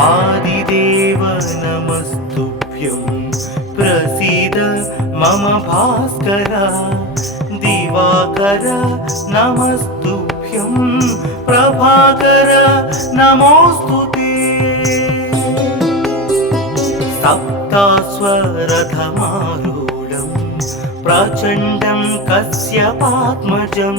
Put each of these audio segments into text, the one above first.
आदिदेव नमस्तुभ्यं प्रसीद मम भास्कर दिवाकर नमस्तुभ्यं प्रभाकर नमोऽस्तु ते सप्तास्वरथमारूढम् प्रचण्डं कस्यपात्मजं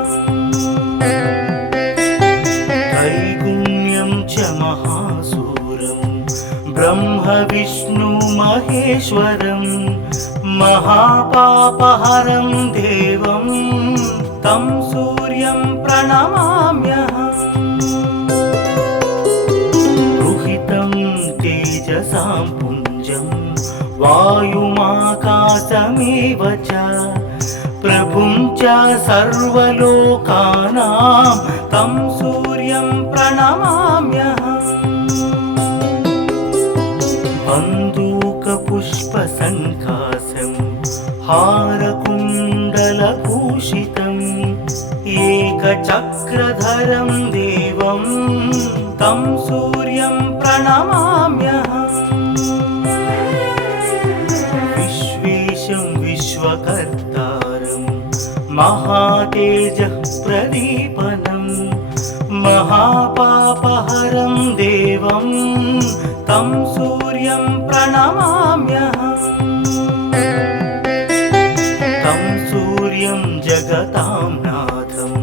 ब्रह्मविष्णुमहेश्वरं महापापहरं देवं तं सूर्यं प्रणमाम्यहम् रुहितं तेजसां पुञ्जं वायुमाकाशमेव च प्रभुं च सर्वलोकानां तं सूर्यं प्रणमाम्यहम् बन्दूकपुष्पसङ्कासं हारकुण्डलभूषितम् एकचक्रधरं देवं तं सूर्यं प्रणमाम्यहम् विश्वेशं विश्वकर्तारं महातेजः प्रदीपनं महापापहरं देवं तं सूर्यं प्रणमाम्यहम् तं सूर्यं जगतां नाथं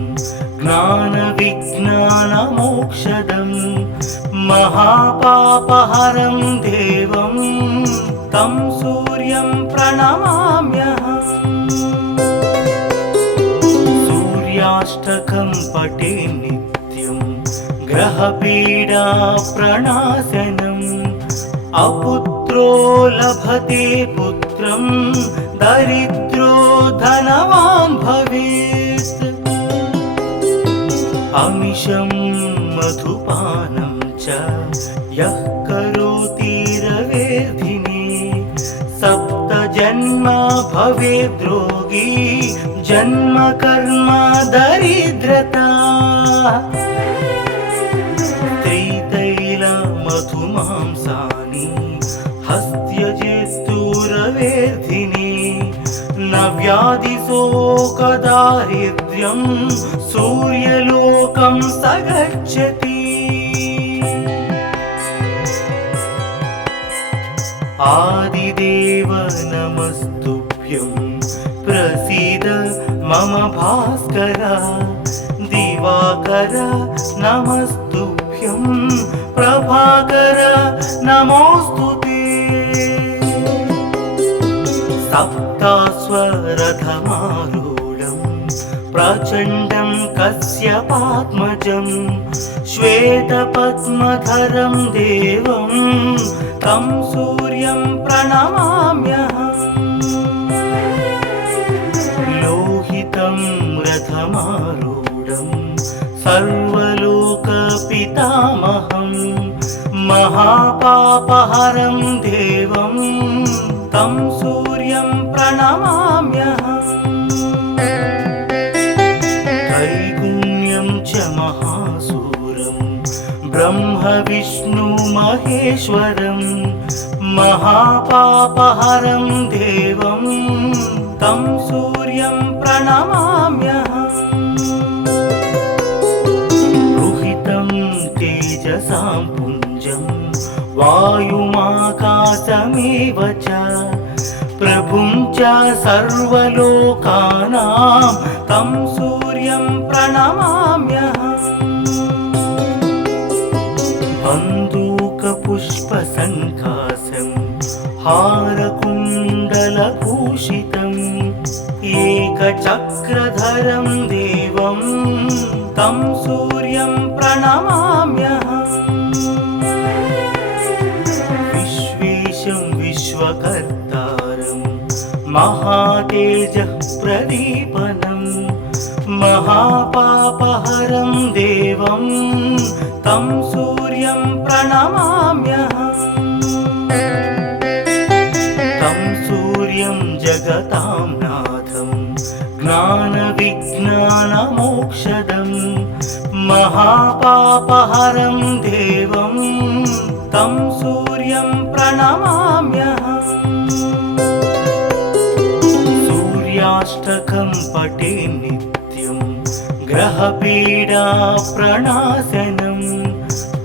ज्ञानविज्ञानमोक्षदं महापापहरं देवं तं सूर्यं प्रणमाम्यहम् सूर्याष्टकं पटे नित्यं ग्रहपीडा प्रणाशनम् अपुत्रो लभते पुत्रं दरिद्रो धनवान् भवेत्। अमिषं मधुपानं च यः करोति रवेर्धिने सप्तजन्म भवेद्रोगी जन्म कर्म दरिद्रता స్థూరవేధిని నవ్యాధి శోకదారిద్ర్యం సూర్యలోకం సగచ్చతి. ఆదిదేవ నమస్తుభ్యం ప్రసీద మమ భాస్కర దివాకర నమస్తుభ్యం ప్రభాకర నమోస్తుతే. नमोऽस्तु ते सप्तास्वरथमारूढं प्रचण्डं कस्यपात्मजं श्वेतपद्मधरं देवं, तं सूर्यं प्रणमाम्यहम्। लोहितं रथमारूढं, सर्वलोकपितामहं, महापापहरं देवं, तं प्रणमाम्यहम् त्रैगुण्यं च महासूरं ब्रह्मविष्णुमहेश्वरं महापापहरं देवं तं सूर्यं प्रणमाम्यहम् रुहितं तेजसां पुञ्जं वायुमाकाशमेव च प्रभुं च सर्वलोकानां तं सूर्यं प्रणमाम्यहम् बन्दूकपुष्पसङ्कासं हारकुण्डलभूषितम् एकचक्रधरं देवं तं सूर्यं प्रणमाम्यहम् महातेजः प्रदीपनं, महापापहरं देवं, तं सूर्यं प्रणमाम्यहम्। तं सूर्यं जगतां नाथं, ज्ञानविज्ञानमोक्षदं, महापापहरं देवं, तं सूर्यं प्रणमाम्यहम्। ग्रहपीडा प्रणाशनम्।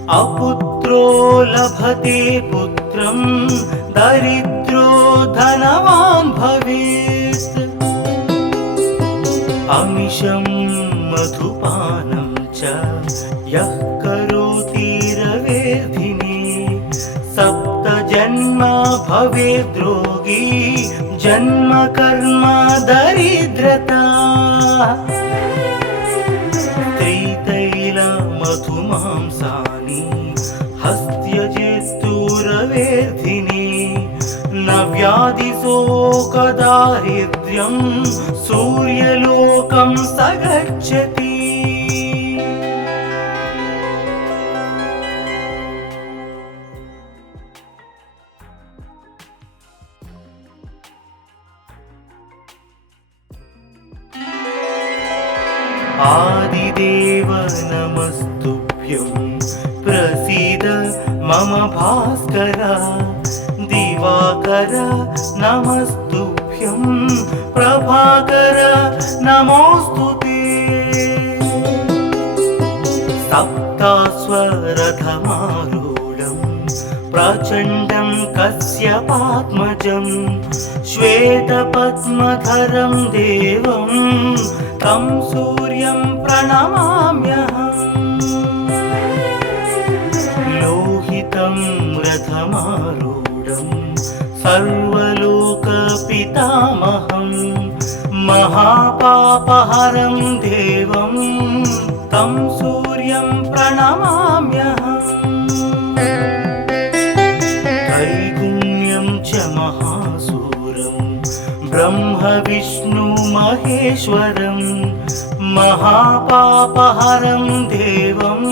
अपुत्रो लभते पुत्रं दरिद्रो धनवान् भवेत्। अमिषं मधुपानं च यः करोति रवेधिने सप्तजन्म भवेद्रोगी जन्म कर्म दरिद्रता हस्त्यजेस्तुरवेर्धिनि न व्याधिशोकदारिद्र्यं सूर्यलोकं स गच्छति आदिदेव नमस्तुभ्यं భాస్కర దివాకర నమస్తుభ్యం. ప్రభాకర నమోస్తు సప్తాస్వరథమారూఢం ప్రచండం కశ్యపాత్మజం శ్వేతపద్మధరం దేవం. తం సూర్యం ప్రణమామ్యహం. रथमारूढं सर्वलोकपितामहं महापापहरं देवं तं सूर्यं प्रणमाम्यहम् त्रैगुण्यं च महासूरं ब्रह्मविष्णुमहेश्वरं महापापहरं देवं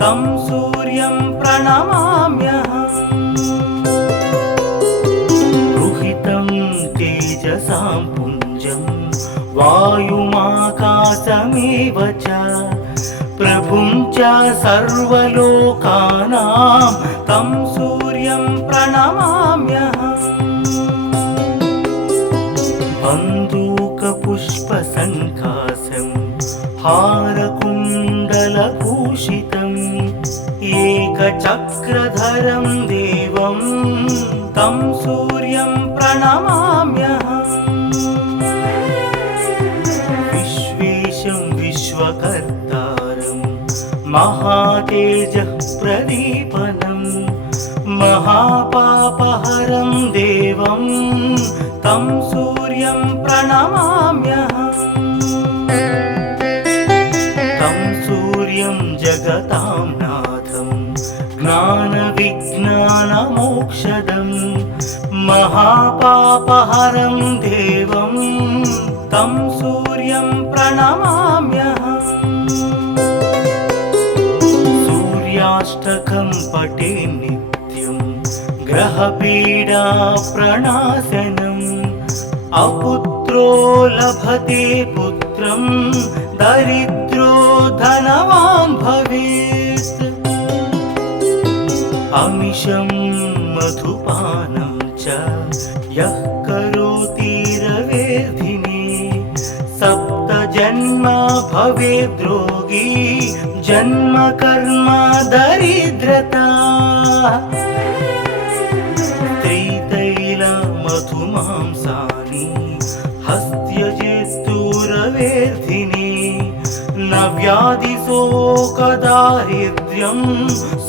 तं सूर्यं प्रणमाम्यहम् रुहितं तेजसां पुञ्जं वायुमाकाशमेव च प्रभुं च सर्वलोकानां तं सूर्यं प्रणमाम्यहम् बन्दूकपुष्पसङ्कासं हारकुण्डलभूषितम् एकचक्रधरं देवं तं सूर्यं प्रणमाम्यहम् विश्वेशं विश्वकर्तारं महातेजः प्रदीपनं महापापहरं देवं तं सूर्यं प्रणमाम्यहम् तं सूर्यं जगतां ज्ञानविज्ञानमोक्षदं महापापहरं देवं तं सूर्यं प्रणमाम्यहम् सूर्याष्टकं पटे नित्यं ग्रहपीडा प्रणाशनम् अपुत्रो लभते पुत्रं दरिद्रो धनवान् भवेत् अमिषं सप्तजन्म भवेद्रोगी जन्म कर्म दरिद्रता त्रितैलमधुमांसानि हस्त्यजेस्तुरवेर्धिनि न व्याधिशोकदारिद्र्यं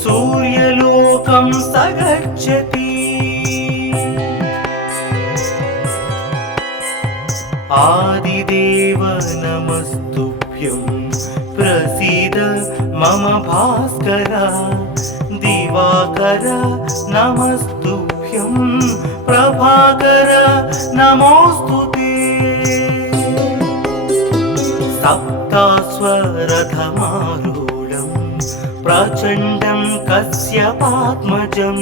सूर्यलोकं स गच्छति आदिदेव नमस्तुभ्यं प्रसीद मम भास्कर दिवाकर नमस्तुभ्यं प्रभाकर नमोऽस्तु ते सप्तास्वरथमारूढम् प्रचण्डं कस्यपात्मजं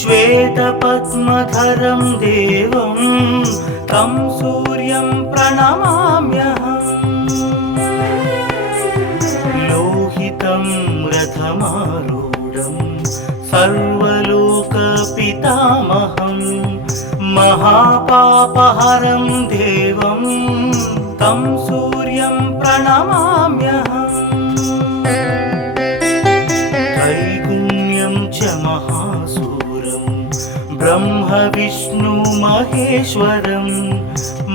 श्वेतपद्मधरं देवं तं सूर्यं प्रणमाम्यहम् रथमारूढं सर्वलोकपितामहं महापापहरं देवं तं सूर्यं प्रणमाम्यहम् त्रैगुण्यं च महासूरं ब्रह्मविष्णुमहेश्वरं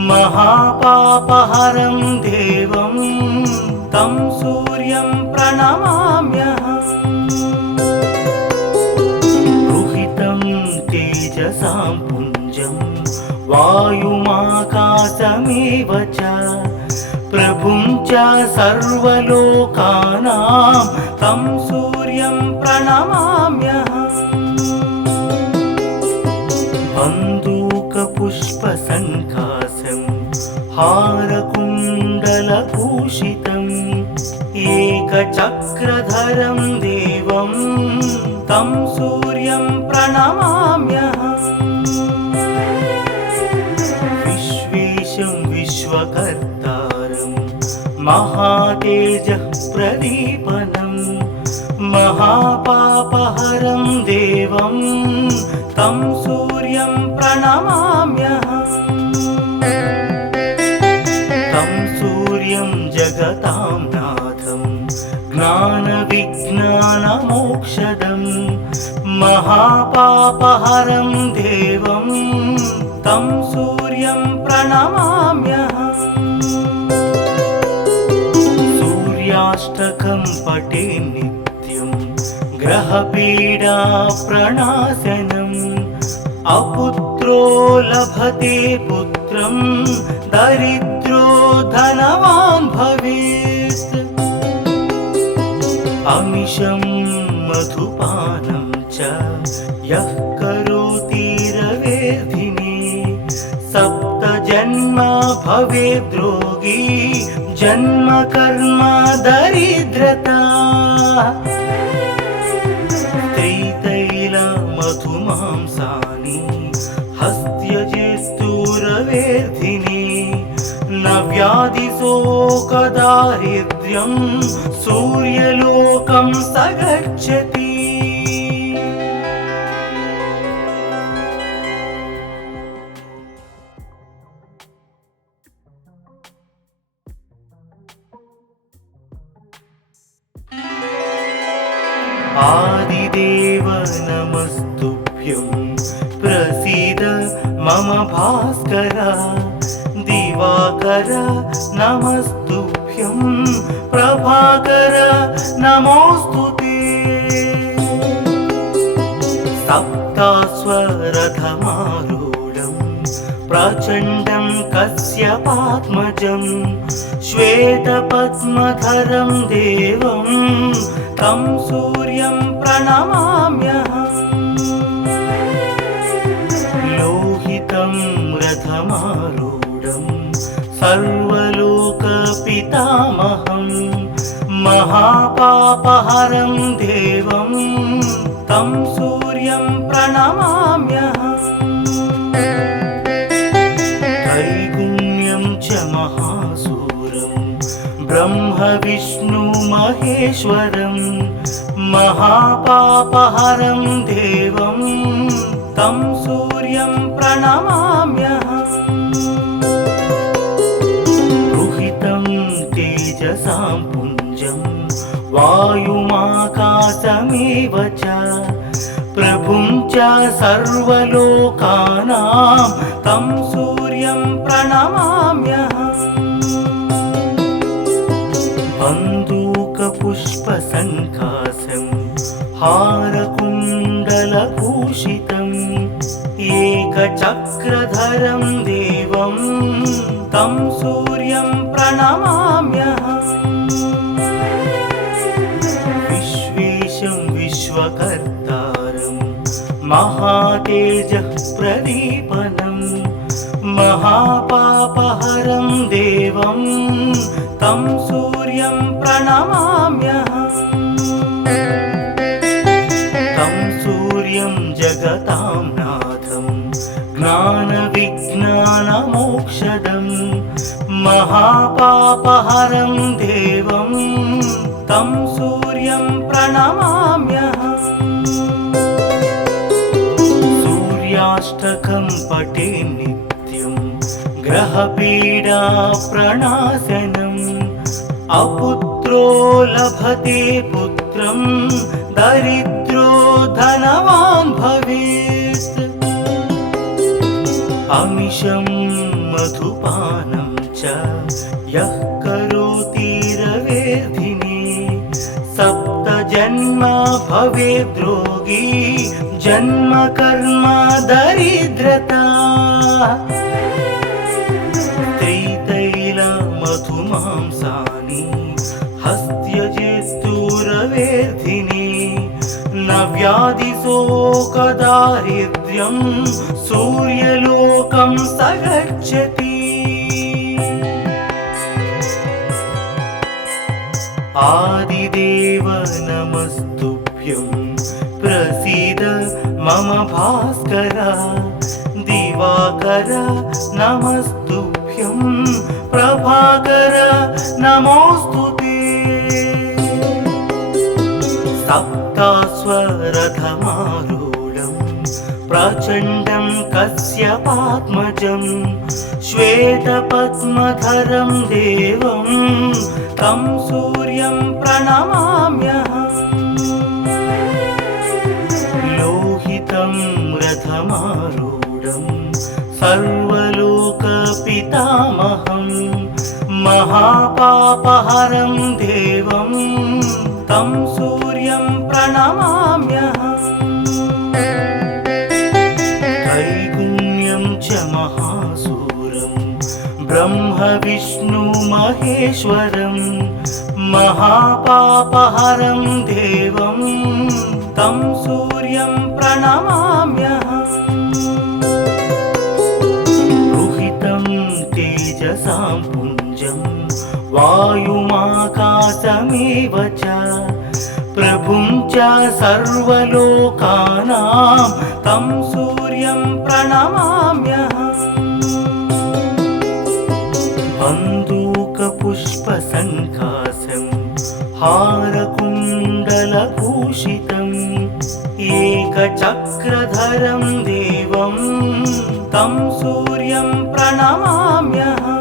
महापापहरं देवं तं सूर्यं प्रणमाम्यहम् वायुमाकाशमेव च प्रभुं च सर्वलोकानां तं सूर्यं प्रणमाम्यहम् बन्दूकपुष्पसङ्कासं हारकुण्डलभूषितम् एकचक्रधरं देवं तं सूर्यं प्रणमाम्यहम् महातेजः प्रदीपनं महापापहरं देवं, तं सूर्यं प्रणमाम्यहम् तं सूर्यं जगतां नाथं ज्ञानविज्ञानमोक्षदं महापापहरं देवं, तं सूर्यं प्रणमाम्यहम् పఠే నిత్యం గ్రహపీడా ప్రణాశనం. అపుత్రో లభతే పుత్రం దరిద్రో ధనవాన్ భవేత్. అమిషం మధుపానం చ యః కరోతి రవేధిని. సప్త జన్మ ఈ జన్మ కర్మ దరిద్రత. తైతైల మధుమాంసాని హస్త్యజిస్తూరవేర్ధిని నవ్యాదిశో కదారిద్ర్యం సూర్యలోకం సగచ్చతి. सूर्यं प्रणमाम्यहम् लोहितं रथमारूढं सर्वलोकपितामहं महापापहरं देवं तं सूर्यं प्रणमाम्यहम् त्रैगुण्यं च महासूरं ब्रह्मविष्णुमहेश्वरं महापापहरं देवं तं सूर्यं प्रणमाम्यहम् रुहितं तेजसां पुञ्जं वायुमाकाशमेव च प्रभुं च सर्वलोकानां तं सूर्यं प्रणमाम्यहम् बन्दूकपुष्पसङ्कासं हारकुण्डलभूषितम् एकचक्रधरं देवं तं सूर्यं प्रणमाम्यहम् विश्वेशं विश्वकर्तारं महातेजः प्रदीपनं महापापहरं देवं तं सूर्यं प्रणमाम्यहम् महापापहरं देवं तं सूर्यं प्रणमाम्यहम् सूर्याष्टकं पटे नित्यं ग्रहपीडा प्रणाशनम् अपुत्रो लभते पुत्रं दरिद्रो धनवान् भवेत् अमिषं मधुपानं च सप्तजन्म भवेद्रोगी जन्म कर्म दरिद्रता त्रितैलमधुमांसानि हस्त्यजेस्तुरवेर्धिनि न व्याधिशोकदारिद्र्यं सूर्यलोकं स गच्छति आदिदेव नमस्तुभ्यं प्रसीद मम भास्कर दिवाकर नमस्तुभ्यं प्रभाकर नमोऽस्तु ते सप्तास्वरथमारूढं प्रचण्डं कस्यपात्मजं श्वेतपद्मधरं देवं, तं सूर्यं प्रणमाम्यहम्। लोहितं रथमारूढं, सर्वलोकपितामहं, महापापहरं देवं, तं सूर्यं प्रणमाम्यहम्। ब्रह्मविष्णुमहेश्वरं महापापहरं देवं तं सूर्यं प्रणमाम्यहम् रुहितं तेजसां पुञ्जं वायुमाकाशमेव च प्रभुं च सर्वलोकानां तं सूर्यं प्रणमाम्यहम् बन्दूकपुष्पसङ्कासं हारकुण्डलभूषितम् एकचक्रधरं देवं तं सूर्यं प्रणमाम्यहम्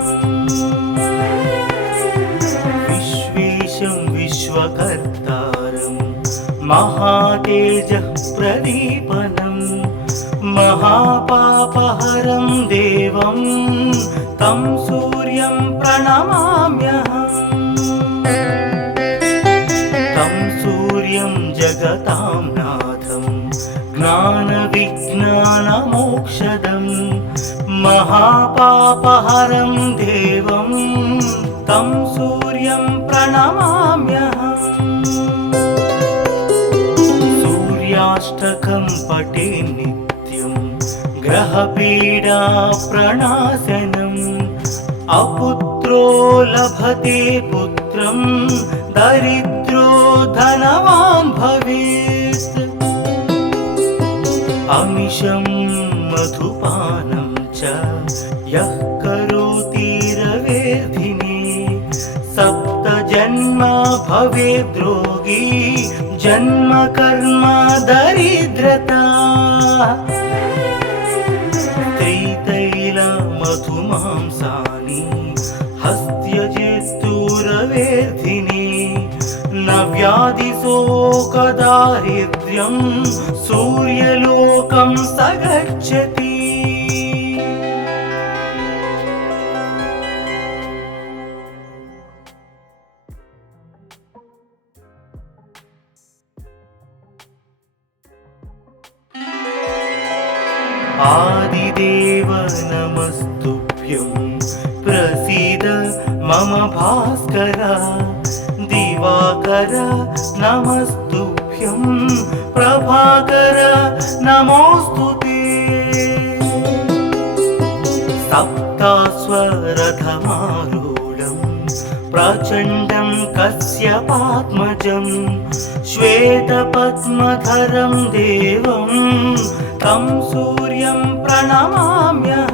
विश्वेशं विश्वकर्तारं महातेजः प्रदीपनम् महापापहरं देवं तं सूर्यं प्रणमाम्यहम् तं सूर्यं जगतां नाथं ज्ञानविज्ञानमोक्षदं महापापहरं देवं तं सूर्यं प्रणमाम्यहम् सूर्याष्टकं पटे नित्यं ग्रहपीडा प्रणाशनम् अपुत्रो लभते पुत्रं दरिद्रो धनवान् भवेत्। अमिषं मधुपानं च यः करोति रवेर्धिने सप्तजन्म भवेद्रोगी जन्म कर्म दरिद्रता त्रितैलमधुमांसानि हस्त्यजेस्तुरवेर्धिनि न व्याधिशोकदारिद्र्यं सूर्यलोकं स गच्छति आदिदेव नमस्तुभ्यं प्रसीद मम भास्कर दिवाकर नमस्तुभ्यं प्रभाकर नमोऽस्तु ते सप्तास्वरथमारूढम् प्रचण्डं कस्यपात्मजं श्वेतपद्मधरं देवं तं सूर्यं प्रणमाम्यहम्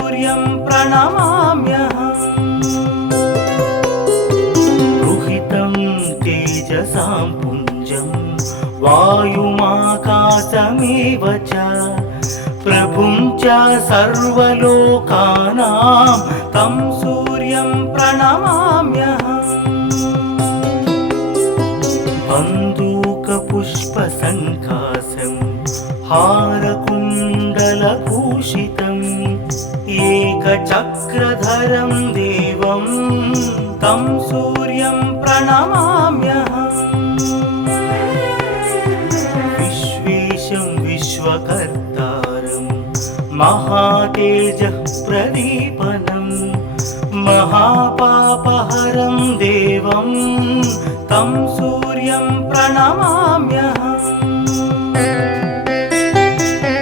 प्रणमाम्यहम् रुहितं तेजसां पुञ्जं वायुमाकाशमेव च प्रभुं च सर्वलोकानां तं सूर्यं प्रणमाम्यहम् बन्दूकपुष्पसङ्कासं हारकुण्डलभूषितम् एकचक्रधरं देवं तं सूर्यं प्रणमाम्यहम् विश्वेशं विश्वकर्तारं महातेजः प्रदीपनं महापापहरं देवं तं सूर्यं प्रणमाम्यहम्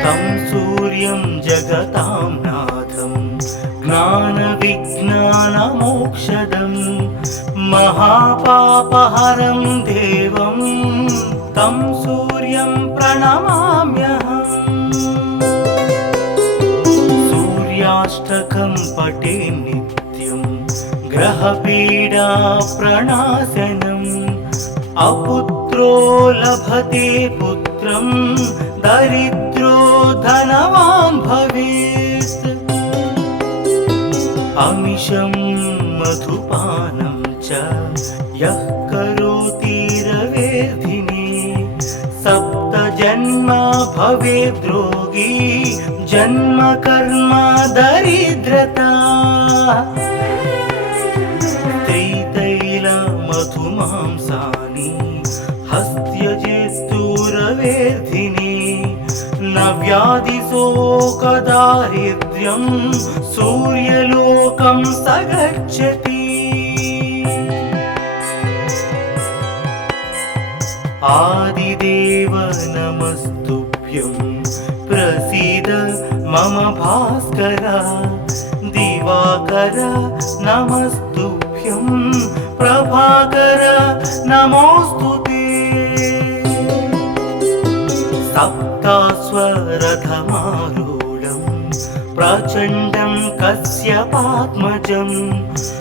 तं सूर्यं जगतां नाथं ज्ञानविज्ञानमोक्षदं महापापहरं देवं तं सूर्यं प्रणमाम्यहम् सूर्याष्टकं पटे नित्यं ग्रहपीडा प्रणाशनम् अपुत्रो लभते पुत्रं दरिद्रो धनवान् भवेत् अमिषं मधुपानं च यः करोति रवेर्धिने सप्तजन्म भवेद्रोगी जन्म कर्म दरिद्रता त्रितैलमधुमांसानि हस्त्यजेस्तुरवेर्धिने न व्याधिशोकदारिद्र्यं సూర్యం సూర్యలోకం సగచ్చతి. ఆదిదేవ నమస్తుభ్యం ప్రసీద మమ భాస్కర. దివాకర నమస్తుభ్యం ప్రభాకర నమోస్తు సప్తాస్వరథమ प्रचण्डं कस्यपात्मजं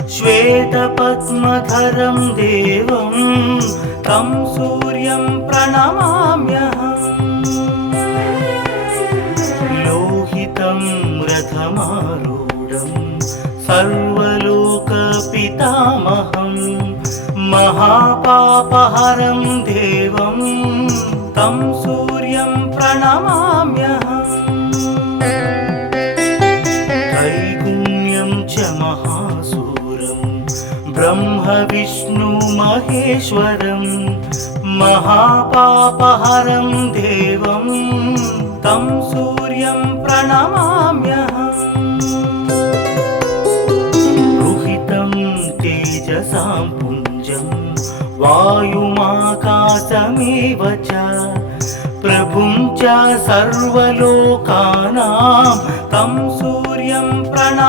श्वेतपद्मधरं देवं, तं सूर्यं प्रणमाम्यहम्। लोहितं रथमारूढं, सर्वलोकपितामहं, महापापहरं देवं, तं सूर्यं प्रणमाम्यहम्। ब्रह्मविष्णुमहेश्वरं महापापहरं देवं तं सूर्यं प्रणमाम्यहम् रुहितं तेजसां पुञ्जं वायुमाकाशमेव च प्रभुं च सर्वलोकानां तं सूर्यं प्रणमा